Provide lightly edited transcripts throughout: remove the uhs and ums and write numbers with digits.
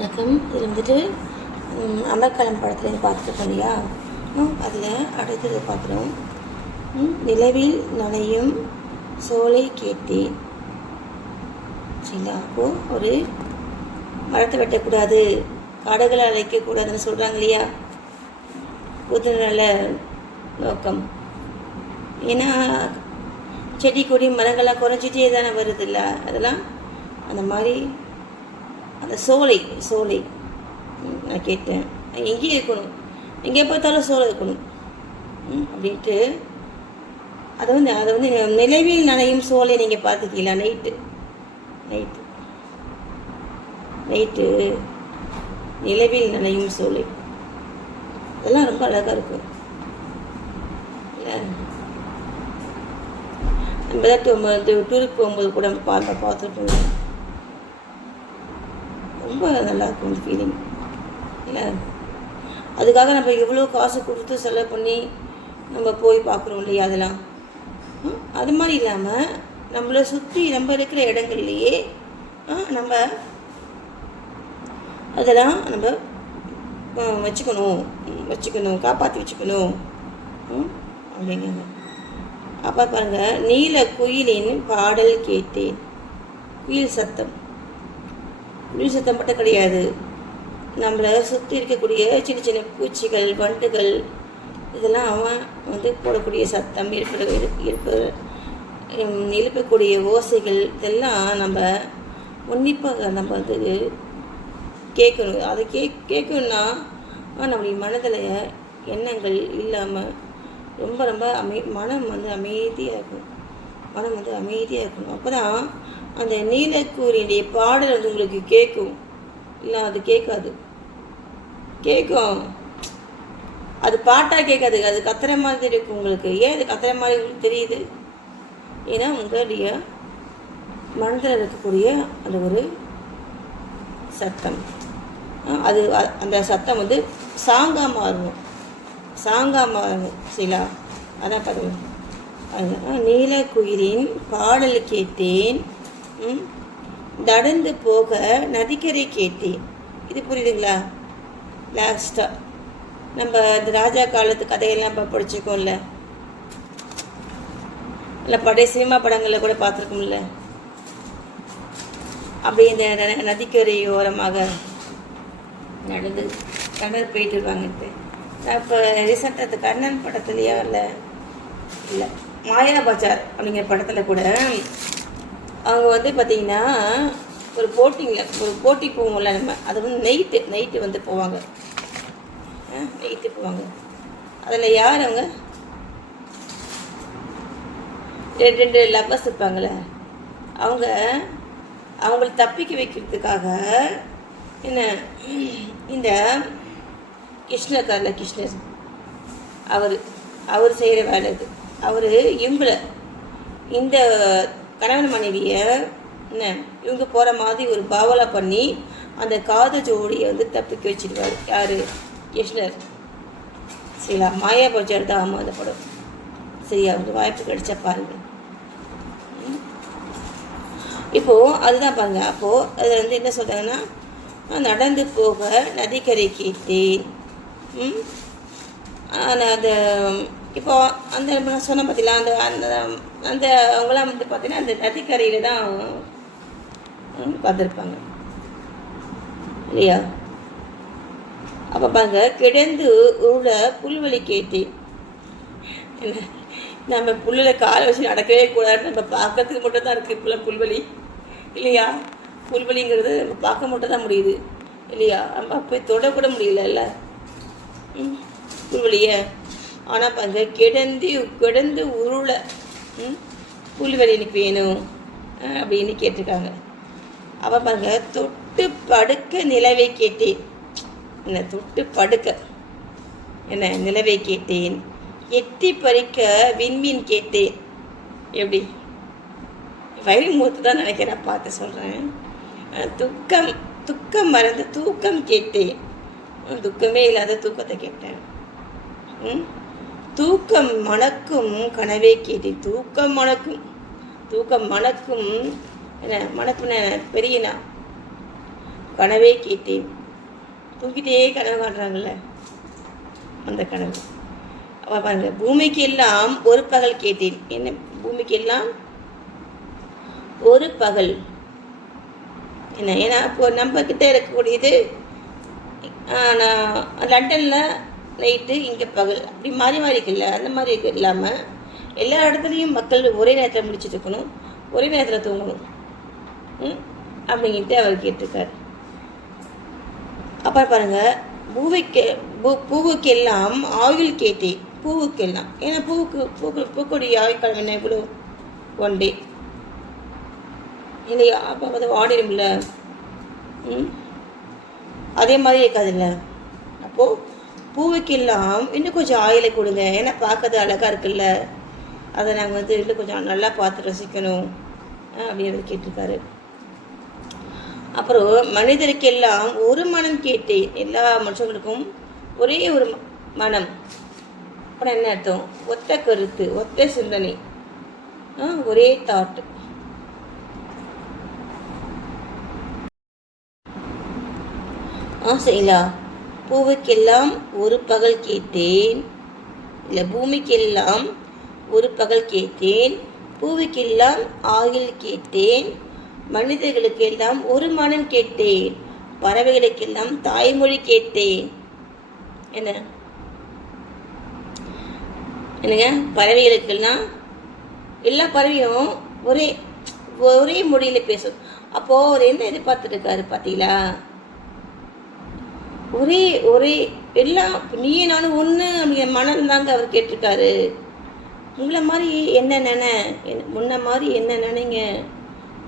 வணக்கம். இதில் வந்துட்டு அமர்க்களம் படத்துலேருந்து பார்த்துருக்கோம் இல்லையா? அதில் அடுத்தது பார்க்குறோம். நிலவில் நனையும் சோலை கேட்டேன். சரிங்களா? அப்போது ஒரு மரத்தை வெட்டக்கூடாது, காடுகளை அழைக்கக்கூடாதுன்னு சொல்கிறாங்க இல்லையா? புது நல்ல நோக்கம். ஏன்னா செடி கொடி மரங்கள்லாம் குறைஞ்சிட்டே தானே வருது இல்லை? அதெல்லாம் அந்த மாதிரி அந்த சோலை நான் கேட்டேன், எங்கேயும் இருக்கணும், எங்கே பார்த்தாலும் சோலை இருக்கணும் அப்படின்ட்டு. அதை வந்து நிலவில் நனையும் சோலை நீங்கள் பார்த்துக்கீங்களா? நைட்டு நிலவில் நனையும் சோலை, அதெல்லாம் ரொம்ப அழகாக இருக்கும். நம்ம தான் டூருக்கு போகும்போது கூட பார்த்துட்டு ரொம்ப நல்லாயிருக்கும் அந்த ஃபீலிங் இல்லை? அதுக்காக நம்ம எவ்வளோ காசு கொடுத்து செலவு பண்ணி நம்ம போய் பார்க்குறோம் இல்லையா? அதெல்லாம் அது மாதிரி இல்லாமல் நம்மளை சுற்றி நம்ம இருக்கிற இடங்கள்லையே நம்ம அதெல்லாம் நம்ம வச்சுக்கணும் காப்பாற்றி வச்சுக்கணும் அப்படிங்க. அப்போ பாருங்கள், நீல குயிலின் பாடல் கேட்டேன். குயில் சத்தம் மட்டும் கிடையாது, நம்மளை சுற்றி இருக்கக்கூடிய சின்ன சின்ன பூச்சிகள், வண்டுகள், இதெல்லாம் அவன் வந்து போடக்கூடிய சத்தம், எழுப்பக்கூடிய ஓசைகள், இதெல்லாம் நம்ம உன்னிப்பாக நம்ம வந்து கேட்கணும். அதை கேட்கணுன்னா நம்முடைய மனதில் எண்ணங்கள் இல்லாமல் ரொம்ப ரொம்ப மனம் வந்து அமைதியாக இருக்கணும். அப்போ தான் அந்த நீலக்கூரியுடைய பாடல் வந்து உங்களுக்கு கேட்கும். இல்லை அது கேட்காது, கேட்கும், அது பாட்டாக கேட்காது, அது கத்துற மாதிரி இருக்கும் உங்களுக்கு. ஏன் அது கத்துற மாதிரி உங்களுக்கு தெரியுது? ஏன்னா உங்களுடைய மனதில் இருக்கக்கூடிய அந்த ஒரு சத்தம், அது அந்த சத்தம் வந்து சாங்காக மாறணும். சரிங்களா? அதான் பாருங்க, நீலக்குயிலின் பாடல் கேட்டேன், நடந்து போக நதிக்கரை கேட்டேன். இது புரியுதுங்களா? லாஸ்ட்டாக நம்ம இந்த ராஜா காலத்து கதையெல்லாம் படிச்சிருக்கோம்ல, இல்லை பழைய சினிமா படங்களில் கூட பார்த்துருக்கோம்ல. அப்படி இந்த நதிக்கரை ஓரமாக நடந்து போயிட்டு இருப்பாங்கன்ட்டு. இப்போ ரீசெண்டாக கண்ணன் படத்துலையா இல்லை மாயா பஜார் அப்படிங்கிற படத்தில் கூட அவங்க வந்து பார்த்திங்கன்னா ஒரு போட்டி போவோம்ல நம்ம, அது வந்து நைட்டு வந்து போவாங்க. அதில் யார் அவங்க ரெண்டு லவ்வர்ஸ் இருப்பாங்களே, அவங்கள தப்பிக்க வைக்கிறதுக்காக என்ன இந்த கிருஷ்ணர் அவர் செய்கிற வேலை இது. அவர் இவங்களை இந்த கணவன் மனைவியை இவங்க போகிற மாதிரி ஒரு பாவலா பண்ணி அந்த காத ஜோடியை வந்து தப்பிக்க வச்சிருவார். யார்? கிருஷ்ணர். சரிங்களா? மாயா பஜார் தான் ஆமாம் அந்த படம். சரியா? அவங்க வாய்ப்பு கிடைச்சா பாருங்க. இப்போது அதுதான் பாருங்க. அப்போது அது வந்து என்ன சொல்கிறாங்கன்னா, நடந்து போக நதிக்கரை கேட்டேன். அந்த இப்போ அந்த நான் சொன்ன பார்த்தீங்களா, அந்த அந்த அந்த அவங்களாம் வந்து பார்த்தீங்கன்னா அந்த நதிக்கரையில் தான் பார்த்துருப்பாங்க இல்லையா? அப்போ பாருங்க, கிடந்து உள்ள புல்வெளி கேட்டேன். என்ன, நம்ம புல்லில் காலை வச்சு நடக்கவே கூடாது, நம்ம பார்க்கறதுக்கு மட்டும் தான் இருக்குது இப்போலாம் புல்வெளி இல்லையா? புல்வெளிங்கிறது நம்ம பார்க்க மட்டும் தான் முடியுது இல்லையா? நம்ம போய் தொடக்கூட முடியல புல்வெளியை. ஆனால் பாருங்க, கிடந்து உருளை புல்வெளி எனக்கு வேணும் அப்படின்னு கேட்டிருக்காங்க. அப்போ பாருங்க, தொட்டு படுக்க நிலவை கேட்டேன். என்ன தொட்டு படுக்க என்ன நிலவை கேட்டேன், எட்டி பறிக்க விண்மீன் கேட்டேன். எப்படி வைரமுகத்து தான் நினைக்கிறேன், பார்த்து சொல்கிறேன். துக்கம் மறந்து தூக்கம் கேட்டேன். துக்கமே இல்லாத தூக்கத்தை கேட்டேன். தூக்கம் மணக்கும் கனவே கேட்டேன். தூக்கம் மணக்கும் என்ன மணக்குன பெரியனா கனவே கேட்டேன். தூங்கிட்டே கனவு காட்டுறாங்கல்ல, அந்த கனவு. அப்போ பாருங்க, பூமிக்கு எல்லாம் ஒரு பகல் கேட்டேன். என்ன பூமிக்கு எல்லாம் ஒரு பகல் என்ன? ஏன்னா இப்போ நம்ம கிட்ட இருக்கக்கூடியது நான் லண்டனில் நைட்டு, இங்கே பகல், அப்படி மாறி மாறி இருக்குல்ல, அந்த மாதிரி இல்லாமல் எல்லா இடத்துலையும் மக்கள் ஒரே நேரத்தில் முடிச்சுட்டு இருக்கணும், ஒரே நேரத்தில் தூங்கணும் அப்படின்ட்டு அவர் கேட்டிருக்கார். அப்புறம் பாருங்கள், பூவுக்கெல்லாம் ஆயுள் கேட்டேன். பூவுக்கெல்லாம், ஏன்னா பூக்குடைய ஆயுள் காலம் என்ன, இவ்வளோ 1 day இல்லையா? அப்போ அது வாடிடும்ல, அதே மாதிரி இருக்காதுல்ல. அப்போது பூவுக்கெல்லாம் இன்னும் கொஞ்சம் ஆயிலை கொடுங்க, ஏன்னா பார்க்கறது அழகாக இருக்குல்ல, அதை நாங்கள் இன்னும் கொஞ்சம் நல்லா பார்த்து ரசிக்கணும் அப்படின்னு கேட்டிருக்காரு. அப்புறம் மனிதருக்கெல்லாம் ஒரு மனம் கேட்டேன். எல்லா மனுஷங்களுக்கும் ஒரே ஒரு மனம். அப்புறம் என்ன அர்த்தம்? ஒத்த கருத்து, ஒத்த சிந்தனை, ஒரே தாட். சரிங்களா? பூவுக்கெல்லாம் ஒரு பகல் கேட்டேன், இல்லை பூமிக்கெல்லாம் ஒரு பகல் கேட்டேன், பூவுக்கெல்லாம் ஆயுள் கேட்டேன், மனிதர்களுக்கெல்லாம் ஒரு மனம் கேட்டேன், பறவைகளுக்கெல்லாம் தாய்மொழி கேட்டேன். என்னங்க பறவைகளுக்கெல்லாம் எல்லா பறவையும் ஒரே மொழியில் பேசும். அப்போது அவர் என்ன எதிர்பார்த்துருக்காரு பார்த்தீங்களா? ஒரே எல்லாம் நீயே நானும் ஒன்று அப்படிங்கிற மனம் தாங்க அவர் கேட்டிருக்காரு. உங்களை மாதிரி என்ன முன்ன மாதிரி என்ன நினைங்க,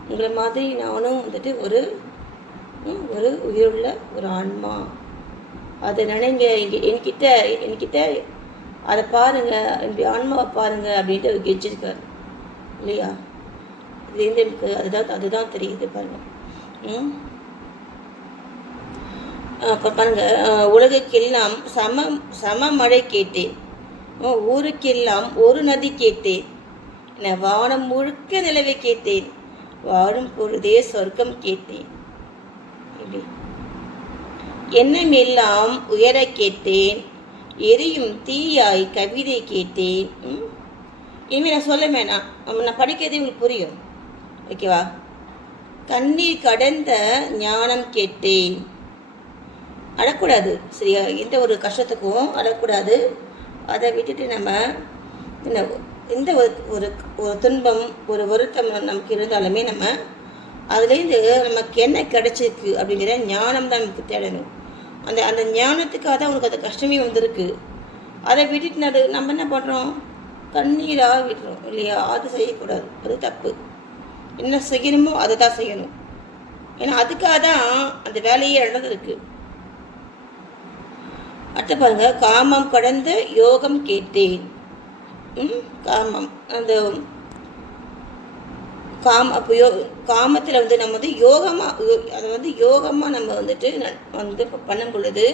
உங்களை மாதிரி நானும் ஒரு உயிருள்ள ஒரு ஆன்மா, அதை நினைங்க, என்கிட்ட அதை பாருங்கள், என்னுடைய ஆன்மாவை பாருங்கள் அப்படின்ட்டு அவர் கெச்சிருக்கார் இல்லையா? இதுலேருந்து எனக்கு அதுதான் தெரியுது பாருங்கள். அப்போ பாருங்கள், உலகுக்கெல்லாம் சம மழை கேட்டேன், ஊருக்கெல்லாம் ஒரு நதி கேட்டேன், வானம் முழுக்க நிலவை கேட்டேன், வாழும் பொழுதே சொர்க்கம் கேட்டேன். இப்படி எண்ணம் எல்லாம் உயர கேட்டேன், எரியும் தீயாய் கவிதை கேட்டேன். இனிமேல் நான் சொல்ல வேணாம், நான் படிக்கிறதே உங்களுக்கு புரியும், ஓகேவா? கண்ணீர் கடந்த ஞானம் கேட்டேன். அழக்கூடாது, சரியா? எந்த ஒரு கஷ்டத்துக்கும் அழக்கூடாது. அதை விட்டுட்டு நம்ம எந்த ஒரு துன்பம், ஒரு வருத்தம் நமக்கு இருந்தாலுமே நம்ம அதுலேருந்து நமக்கு என்ன கிடைச்சிருக்கு அப்படிங்கிற ஞானம் தான் நமக்கு தேடணும். அந்த ஞானத்துக்காக தான் உனக்கு அந்த கஷ்டமே வந்திருக்கு. அதை விட்டுட்டு நம்ம என்ன பண்ணுறோம்? கண்ணீராக விட்டுறோம் இல்லையா? அது செய்யக்கூடாது, அது தப்பு. என்ன செய்யணுமோ அதை தான் செய்யணும். ஏன்னா அதுக்காக தான் அந்த வேலையே நடந்திருக்கு. அடுத்து பாருங்க, காமம் கடந்த யோகம் கேட்டேன். காமம், அந்த காமத்தில் நம்ம யோகமாக அதை யோகமாக நம்ம பண்ணும் பொழுது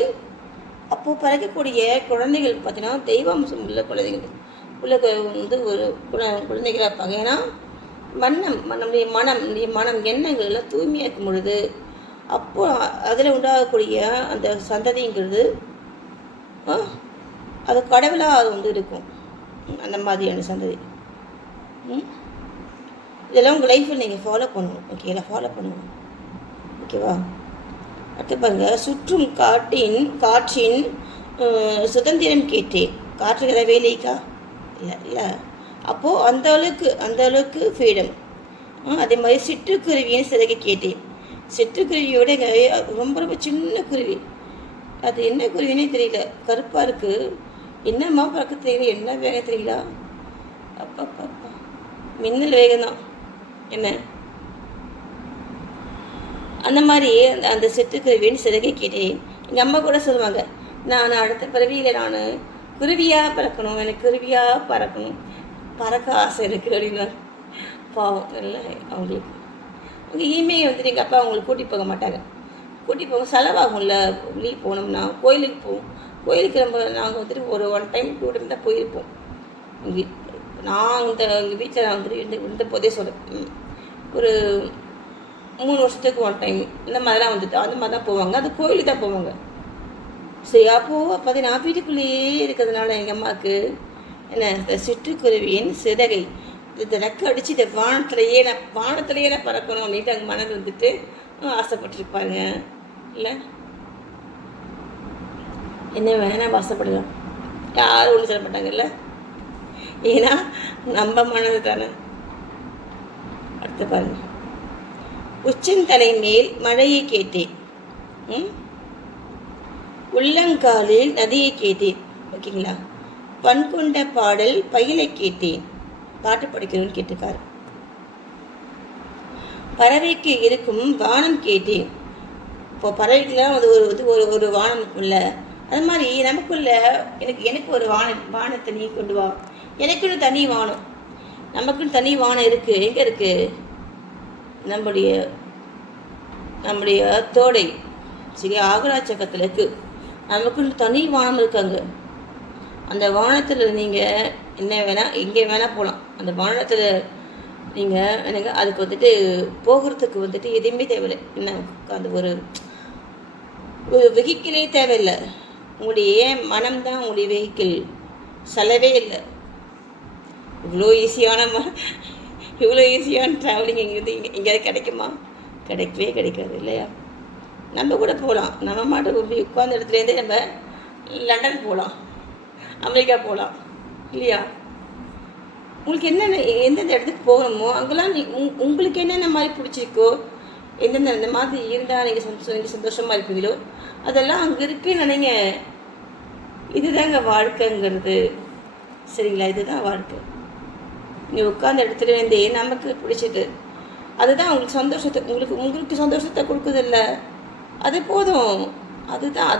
அப்போது பிறக்கக்கூடிய குழந்தைகள் பார்த்தீங்கன்னா தெய்வாம்சம் உள்ள குழந்தைகள் ஒரு குழந்தைகளாக இருப்பாங்க. ஏன்னா நம்முடைய மனம் எண்ணங்கள் எல்லாம் தூய்மையாக இருக்கும் பொழுது அப்போது அதில் உண்டாகக்கூடிய அந்த சந்ததிங்கிறது அது கடவுளாக அது இருக்கும். அந்த மாதிரியான சந்ததி இதெல்லாம் உங்கள் லைஃப்பில் நீங்கள் ஃபாலோ பண்ணணும், ஓகேங்களா? ஃபாலோ பண்ணுவோம், ஓகேவா? அடுத்து பாருங்க, சுற்றும் காற்றின் சுதந்திரம் கேட்டேன். காற்றுக்கு ஏதாவது வேலைக்கா? இல்லை. அப்போது அந்த அளவுக்கு ஃப்ரீடம். அதே மாதிரி சிட்டுக்குருவின்னு சிறகு கேட்டேன். சிட்டுக்குருவியோட ரொம்ப சின்ன குருவி, அது என்ன குருவினே தெரியல, கருப்பாக இருக்குது, என்னம்மா பறக்க தெரியல, என்ன வேகம் தெரியல, அப்பா மின்னல் வேகம்தான் என்ன. அந்த மாதிரி அந்த சிட்டுக்குருவின்னு சிறகை கேட்டேன். எங்கள் அம்மா கூட சொல்லுவாங்க, நான் அடுத்த பிறவியில் நான் குருவியாக பறக்கணும், எனக்கு குருவியாக பறக்க ஆசை இருக்குது அப்படின்னா. பாவம் இல்லை அவங்களுக்கு. உங்கள் இமெயில் எங்கள் அப்பா அவங்களுக்கு கூட்டிகிட்டு போக மாட்டாங்க. கூட்டிகிட்டு போக செலவாகும்ல, லீவ் போனோம்னா கோயிலுக்கு போவோம். கோயிலுக்கு நாங்கள் ஒரு 1 time 2 time தான் போயிருப்போம். நான் எங்கள் வீட்டில் நான் இருந்த போதே சொல்கிறேன், ஒரு 3 வருஷத்துக்கு 1 டைம் இந்த மாதிரிலாம் வந்துட்டு அந்த மாதிரி தான் போவாங்க. அது கோயிலுக்கு தான் போவாங்க. சரி அப்போது நான் வீட்டுக்குள்ளேயே இருக்கிறதுனால எங்கள் அம்மாவுக்கு என்ன இந்த சிட்டுக்குருவியின் சிறகை இந்த ரெக்க அடித்து இந்த வானத்திலேயே நான் பறக்கணும் அப்படின்ட்டு அங்கே மனது வந்துட்டு ஆசைப்பட்டுருப்பாங்க. இல்லை என்ன வேணால் ஆசைப்படலாம், யாரும் ஒன்றும் சொல்ல மாட்டாங்கல்ல. ஏன்னா நம்ம மனது தானே. அடுத்து பாருங்க, உச்சந்தலை மேல் மழையை கேட்டேன், உள்ளங்காலில் நதியை கேட்டேன். ஓகேங்களா? பண் கொண்ட பாடல் பயிலை கேட்டேன். பாட்டு படிக்கிறோன்னு கேட்டிருக்காரு. பறவைக்கு இருக்கும் வானம் கேட்டேன். இப்போ பறவைக்கெல்லாம் அது ஒரு வானம் இருக்குல்ல, அது மாதிரி நமக்குள்ள எனக்கு ஒரு வானத்தை நீ கொண்டு வா. எனக்குன்னு தனி வானம், நமக்குன்னு தனி வானம் இருக்குது. எங்கே இருக்குது? நம்முடைய தோடை சரி ஆகராச்சக்கத்தில் இருக்குது. நமக்குன்னு தனி வானம் இருக்காங்க. அந்த வானத்தில் நீங்கள் என்ன வேணால் எங்கே வேணால் போகலாம். அந்த வானத்தில் நீங்கள் எனக்கு அதுக்கு வந்துட்டு போகிறதுக்கு வந்துட்டு எதுவுமே தேவையில்லை. என்ன அந்த ஒரு வெஹிக்கிளே தேவையில்லை. உங்களுடைய மனம்தான் உங்களுடைய வெஹிக்கிள். செலவே இல்லை. இவ்வளோ ஈஸியான ட்ராவலிங் எங்கேயாவது கிடைக்குமா? கிடைக்கவே கிடைக்காது இல்லையா? நம்ம கூட போகலாம். நம்ம மாட்டு உட்கார்ந்த இடத்துலேருந்தே நம்ம லண்டன் போகலாம், அமெரிக்கா போகலாம் இல்லையா? உங்களுக்கு என்னென்ன எந்தெந்த இடத்துக்கு போகணுமோ அங்கெல்லாம் உங்களுக்கு என்னென்ன மாதிரி பிடிச்சிருக்கோ, எந்தெந்த இந்த மாதிரி இருந்தால் நீங்கள் சந்தோஷமாக இருப்பீங்களோ அதெல்லாம் அங்கே இருக்குன்னு நினைங்க. இதுதாங்க வாழ்க்கைங்கிறது. சரிங்களா? இதுதான் வாழ்க்கை. நீங்கள் உட்கார்ந்த இடத்துலேருந்தே நமக்கு பிடிச்சது அதுதான் உங்களுக்கு சந்தோஷத்தை கொடுக்குதில்ல, அது போதும். அதுதான்